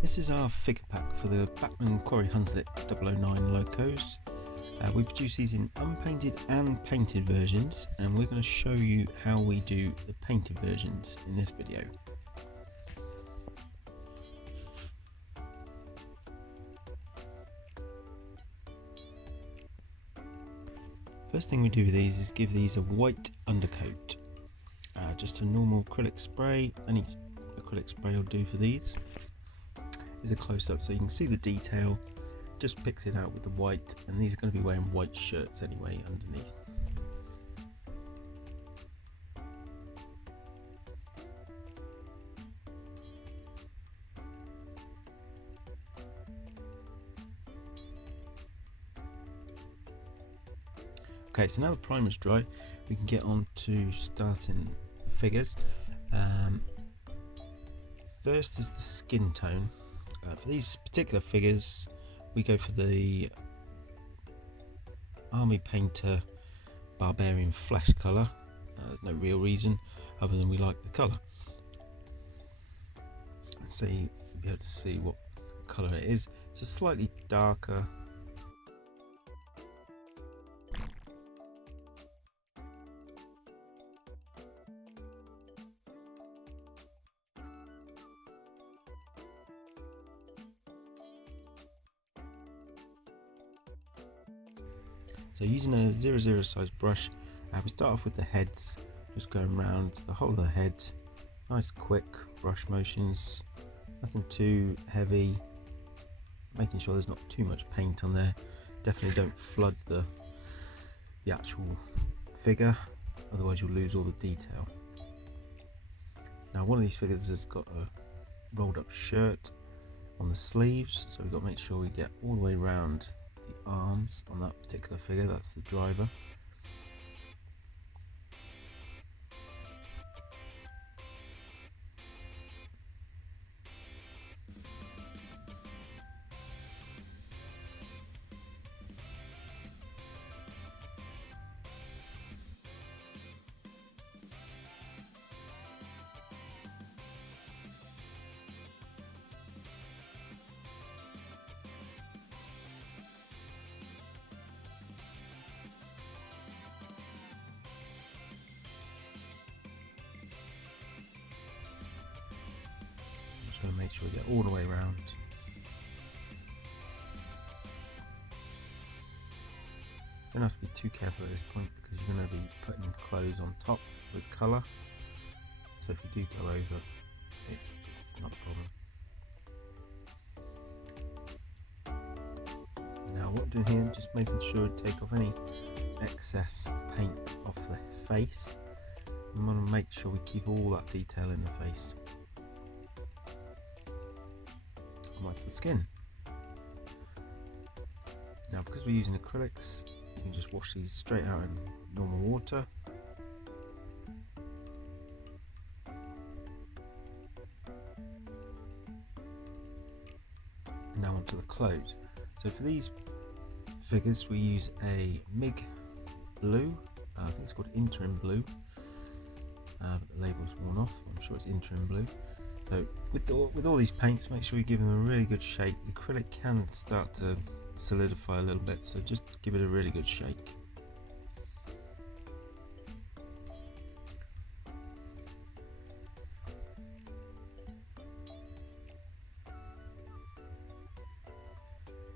This is our figure pack for the Quarry Hunslet 009 locos. We produce these in unpainted and painted versions, and we're going to show you how we do the painted versions in this video. First thing we do with these is give these a white undercoat. Just a normal acrylic spray, any acrylic spray will do for these. Is a close-up so you can see the detail. Just picks it out with the white, and these are going to be wearing white shirts anyway underneath. Okay, so now the primer's dry, we can get on to starting the figures. First is the skin tone. For these particular figures, we go for the Army Painter Barbarian Flesh colour. No real reason other than we like the colour. So you'll be able to see what colour it is. It's a slightly darker. So using a 00 size brush, we start off with the heads, just going around the whole of the head. Nice quick brush motions, nothing too heavy, making sure there's not too much paint on there. Definitely don't flood the actual figure, otherwise you'll lose all the detail. Now one of these figures has got a rolled up shirt on the sleeves, so we've got to make sure we get all the way around the arms on that particular figure. That's the driver. So make sure we get all the way around. Don't have to be too careful at this point because you're going to be putting clothes on top with colour. So if you do go over, it's not a problem. Now what I'm doing here, just making sure to take off any excess paint off the face. We want to make sure we keep all that detail in the face. That's the skin. Now because we're using acrylics, you can just wash these straight out in normal water. And now onto the clothes. So for these figures we use a MIG blue, I think it's called interim blue, but the label's worn off. I'm sure it's interim blue. So with all these paints, make sure you give them a really good shake. The acrylic can start to solidify a little bit, so just give it a really good shake.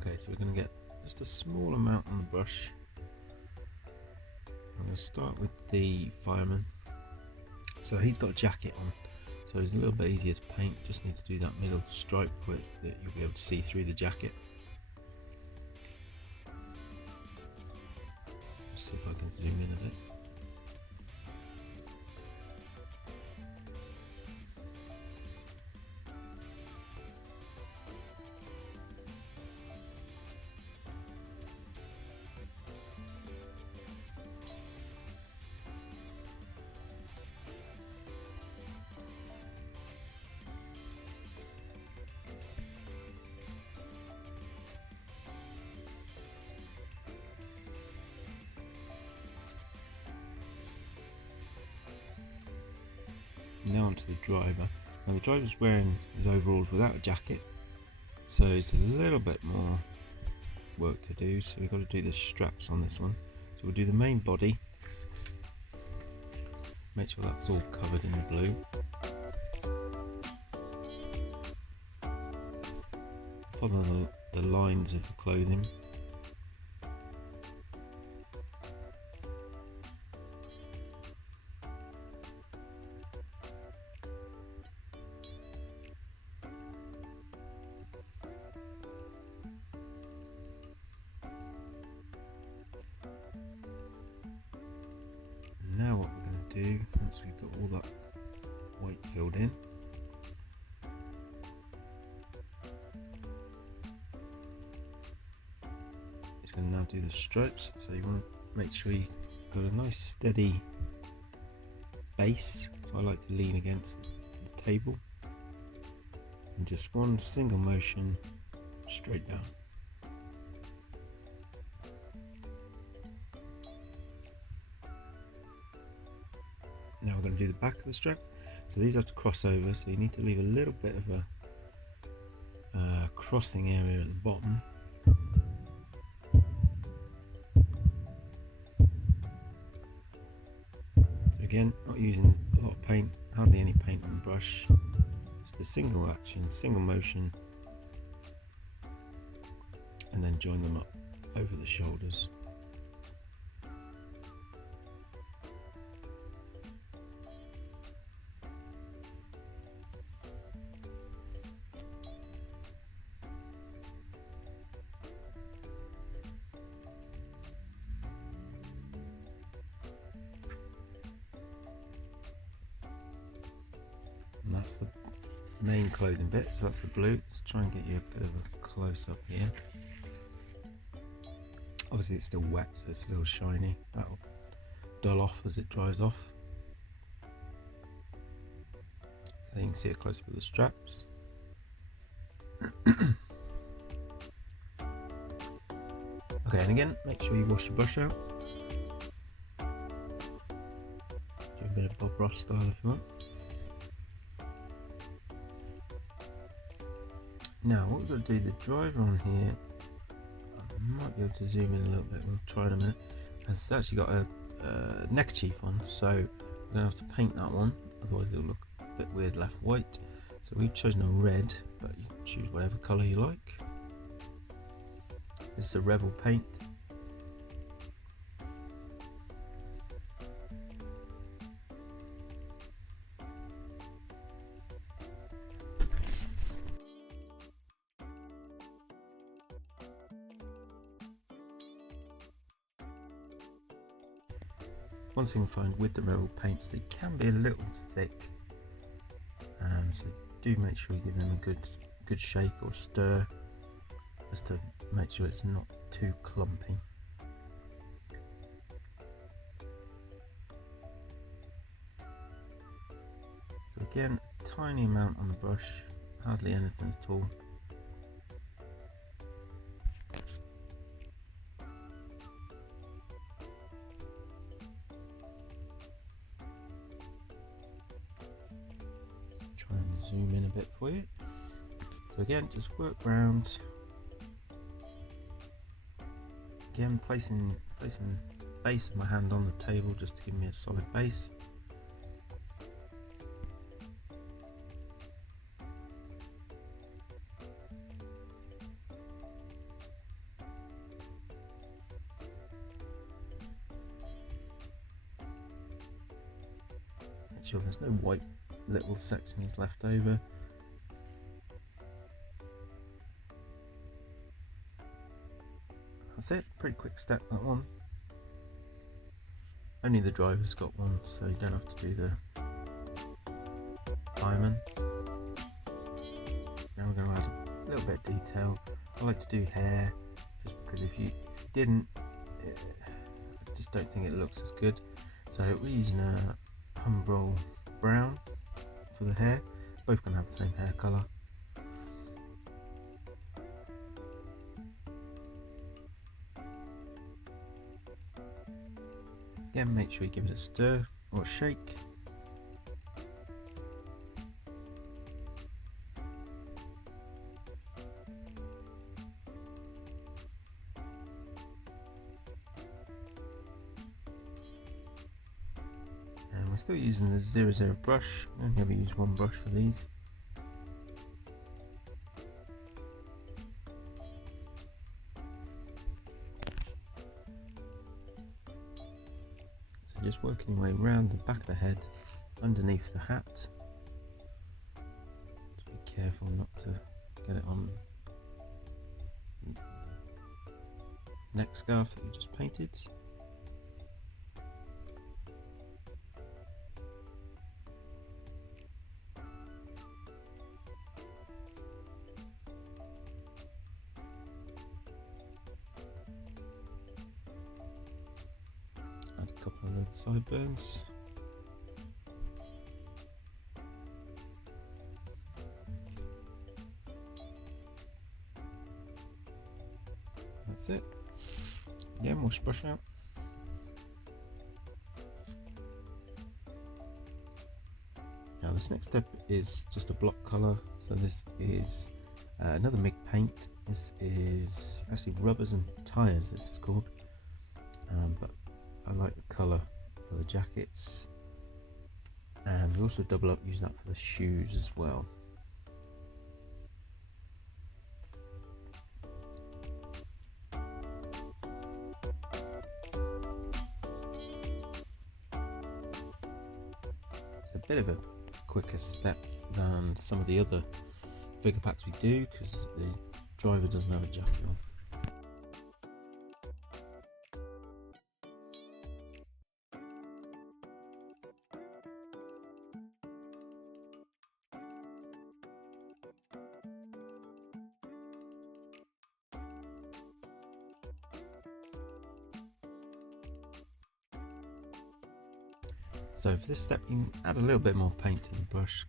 Okay, so we're going to get just a small amount on the brush. I'm going to start with the fireman. So he's got a jacket on, so it's a little bit easier to paint. Just need to do that middle stripe that you'll be able to see through the jacket. Let's see if I can zoom in a bit. Now onto the driver. Now the driver's wearing his overalls without a jacket, So it's a little bit more work to do, so we've got to do the straps on this one. So we'll do the main body, make sure that's all covered in the blue. Follow the lines of the clothing. Now what we're going to do, once we've got all that white filled in, it's going to now do the stripes. So you want to make sure you've got a nice steady base. So I like to lean against the table and just one single motion straight down. Now we're going to do the back of the straps. So these have to cross over, so you need to leave a little bit of a crossing area at the bottom. So again, not using a lot of paint, hardly any paint on the brush, just a single action, single motion, and then join them up over the shoulders. And that's the main clothing bit, so that's the blue. Let's try and get you a bit of a close up here. Obviously it's still wet, so it's a little shiny. That'll dull off as it dries off. So you can see a close up of the straps. Okay, and again, make sure you wash your brush out. Do a bit of Bob Ross style if you want. Now what we're going to do, the driver on here, I might be able to zoom in a little bit, we'll try in a minute. It's actually got a neckerchief on, so we're going to have to paint that one, otherwise it'll look a bit weird left white. So we've chosen a red, but you can choose whatever colour you like. This is the Rebel paint. One thing I find with the Rebel paints, they can be a little thick, so do make sure you give them a good shake or stir, just to make sure it's not too clumpy. So again, a tiny amount on the brush, hardly anything at all. Try and zoom in a bit for you. So again, just work round. Again, placing the base of my hand on the table just to give me a solid base. Make sure there's no white little sections left over. That's it, pretty quick step that one. Only the driver's got one, so you don't have to do the fireman. Now we're going to add a little bit of detail. I like to do hair, just because if you didn't, I just don't think it looks as good. So we're using a Humbrol brown for the hair. Both going to have the same hair colour. Again, make sure you give it a stir or a shake. we're still using the 00 brush. I only ever use one brush for these. So just working your way around the back of the head, underneath the hat. Just be careful not to get it on the neck scarf that you just painted. Add a couple of little sideburns. That's it. Again, wash brush out. Now this next step is just a block colour. So this is another MIG paint. This is actually rubbers and tyres, this is called. But I like the colour for the jackets. And we also double up, use that for the shoes as well. It's a bit of a quicker step than some of the other figure packs we do because the driver doesn't have a jacket on. So for this step you can add a little bit more paint to the brush.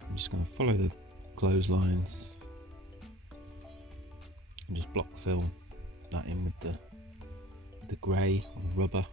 I'm just going to follow the clotheslines and just block fill that in with the grey or rubber.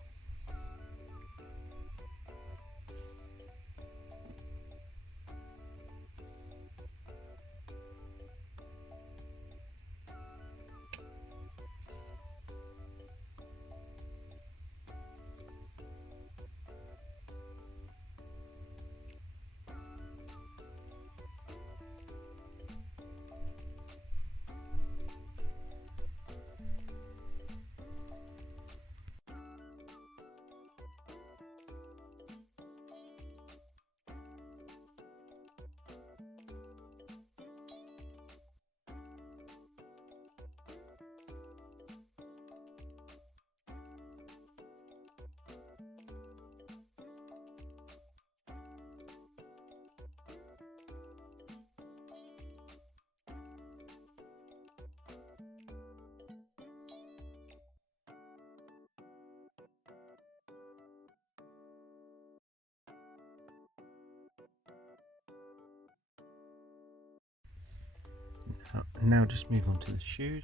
Now just move on to the shoes.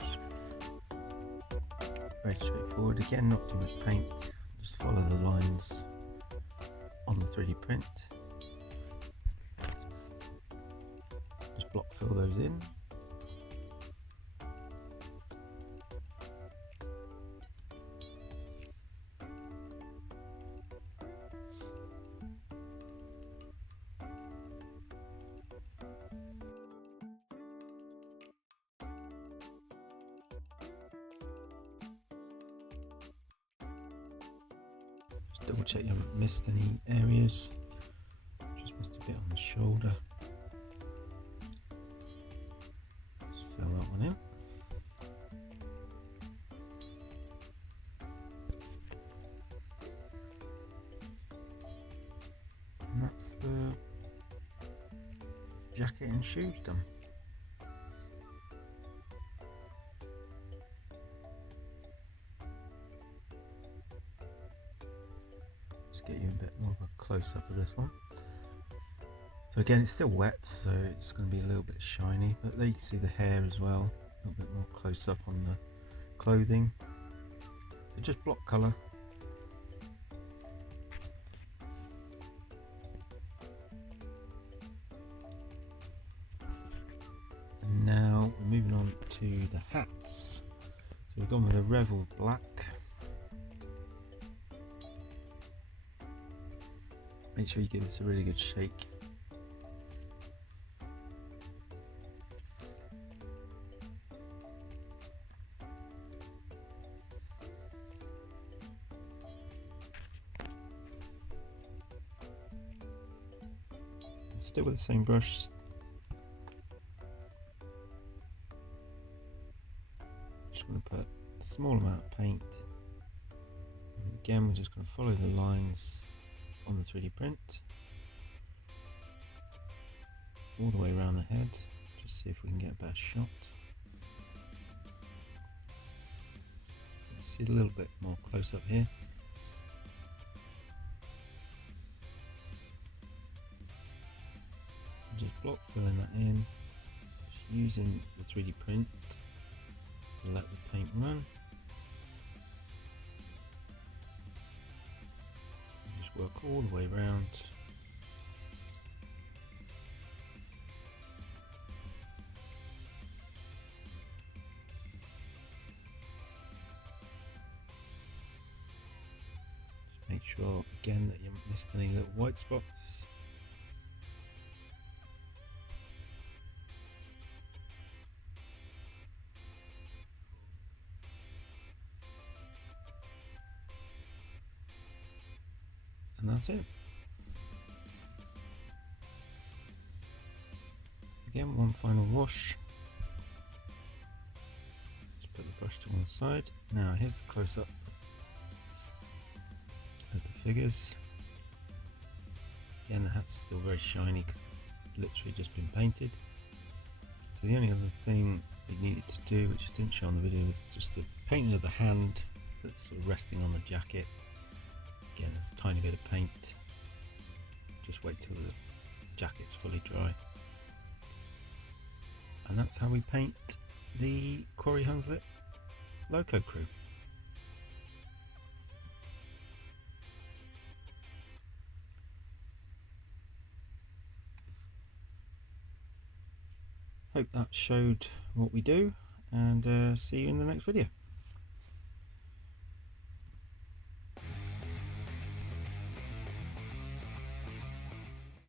Very straightforward. Again, not too much paint. Just follow the lines on the 3D print. Just block fill those in. Double check you haven't missed any areas. Just missed a bit on the shoulder. Just fill that one in. And that's the jacket and shoes done. Get you a bit more of a close-up of this one. So again, it's still wet, so it's going to be a little bit shiny, but there you can see the hair as well, a little bit more close-up on the clothing. So just block colour. And now hats. So we've gone with a Revel black. Make sure you give this a really good shake. Still with the same brush. Just going to put a small amount of paint. And again, we're just going to follow the lines on the 3D print all the way around the head. Just see if we can get a better shot. Let's see a little bit more close up here. Just block filling that in, just using the 3D print to let the paint run. And just work all the way around. Just make sure again that you haven't missed any little white spots. And that's it. Again, one final wash. Just put the brush to one side. Now here's the close-up of the figures. Again, the hat's still very shiny because it's literally just been painted. So the only other thing we needed to do, which I didn't show on the video, was just the painting of the hand that's sort of resting on the jacket. Again, there's a tiny bit of paint. Just wait till the jacket's fully dry. And that's how we paint the Quarry Hunslet Loco crew. Hope that showed what we do, and see you in the next video.